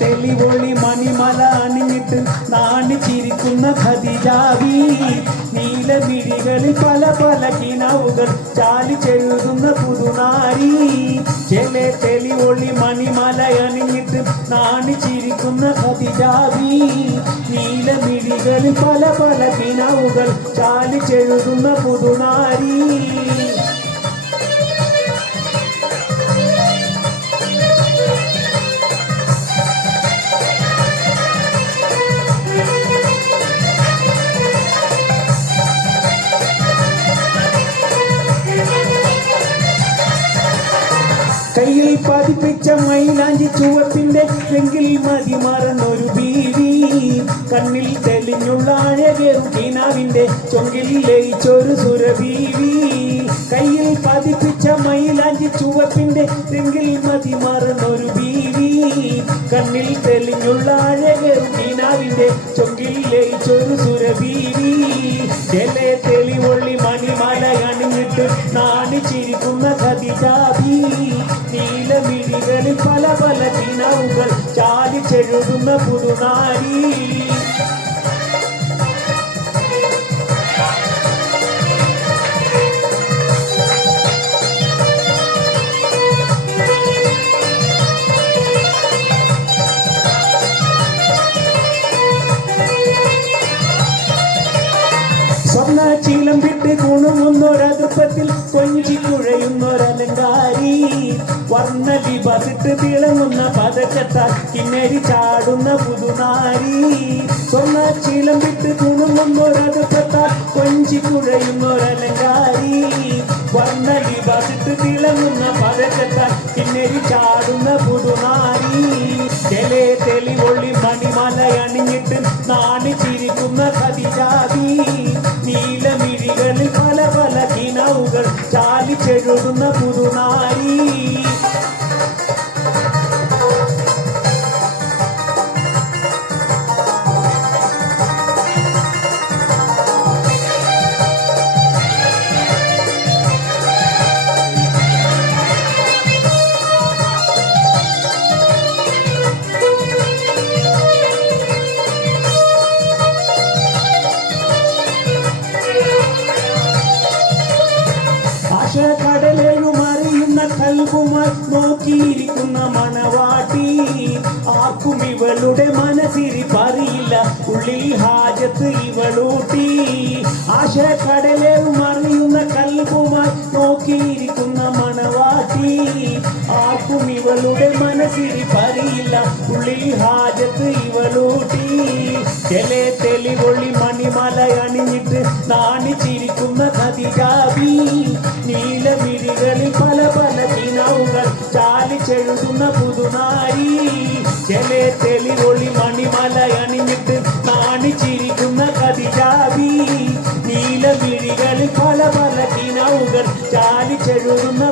തെളിവൊളി മണിമല അണിഞ്ഞിട്ട് നാണിച്ചിരിക്കുന്ന ഖദീജാവി നീലമിഴികളിൽ പല പല കിനാവുകൾ ചാലിച്ചെഴുതുന്ന പുതുനാരി തെളിവൊളി മണിമല അണിഞ്ഞിട്ട് നാണിച്ചിരിക്കുന്ന ഖദീജാവി നീലമിഴികളിൽ പല പല കിനാവുകൾ ചാലിച്ചെഴുതുന്ന പുതുനാരി കയ്യിൽ പതിപ്പിച്ച മൈലാഞ്ചി ചുവപ്പിന്റെ എങ്കിൽ മതി മറന്നൊരു ബീവി കണ്ണിൽ തെളിഞ്ഞുള്ള അഴകേറും കിനാവിന്റെ ചൊങ്കിൽ ലയിച്ചൊരു സുരബീവി കയ്യിൽ പതിപ്പിച്ച മൈലാഞ്ചി ചുവപ്പിന്റെ എങ്കിൽ മതി മറന്നൊരു ബീവി കണ്ണിൽ തെളിഞ്ഞുള്ള അഴകേറും കിനാവിന്റെ ചൊങ്കിൽ ലയിച്ചൊരു സുരബീവി തെളിവൊള്ളി മണിമല അണിഞ്ഞിട്ട് നാണിച്ചിരിക്കുന്ന ഖദീജാവി നീലമിഴികളിൽ പല പല കിനാവുകൾ ചാലിച്ചെഴുതുന്ന പുതുനാരി സ്വർണ്ണ ചീലം വിട്ട് കുണുങ്ങുന്നൊരതുപ്പത്തിൽ കൊഞ്ചി കുഴയുന്നൊരലങ്കാരി വർണ്ണലി ബസിട്ട് തിളങ്ങുന്ന പതക്കത്താൽ കിന്നരി ചാടുന്ന പുതുനാരി സ്വർണ്ണ ചീലം വിട്ട് കുണുങ്ങുന്നൊരതുപ്പത്താൽ കൊഞ്ചി കുഴയുന്നൊരലങ്കാരി വർണ്ണലി ബസിട്ട് തിളങ്ങുന്ന പതക്കത്താൽ കിന്നരി ചാടുന്ന പുതുനാരി തെളിവൊള്ളി മണിമല അണിഞ്ഞിട്ട് നാണിച്ചിരിക്കുന്ന ഖദീജാവി നീലമിഴികളിൽ പല പല കിനാവുകൾ ചാലിച്ചെഴുതുന്ന പുതുനാരി കടലേഴുമറിയുന്ന കൽബുമായി നോക്കിയിരിക്കുന്ന മണവാട്ടി ആർക്കും ഇവളുടെ മനസ്സിരി പറയില്ല ഉള്ളിൽ ഹാജത്ത് ഇവളൂട്ടി ആശ കടലേഴുമറിയുന്ന കൽബുമായി നോക്കിയിരിക്കുന്ന മണവാട്ടി ആർക്കും ഇവളുടെ മനസ്സിരി പറയില്ല ഉള്ളിൽ ഹാജത്ത് ഇവളൂട്ടി തെളിവൊളി മണിമല അണിഞ്ഞിട്ട് നാണിച്ചിരിക്കുന്ന ഖദീജാവി നീലമിഴികളിൽ പല പല കിനാവുകൾ ചാലിച്ചെഴുതുന്ന പുതുനാരി തെളിവൊളി മണിമല അണിഞ്ഞിട്ട് നാണിച്ചിരിക്കുന്ന ഖദീജാവി നീലമിഴികളിൽ പല പല കിനാവുകൾ ചാലിച്ചെഴുതുന്ന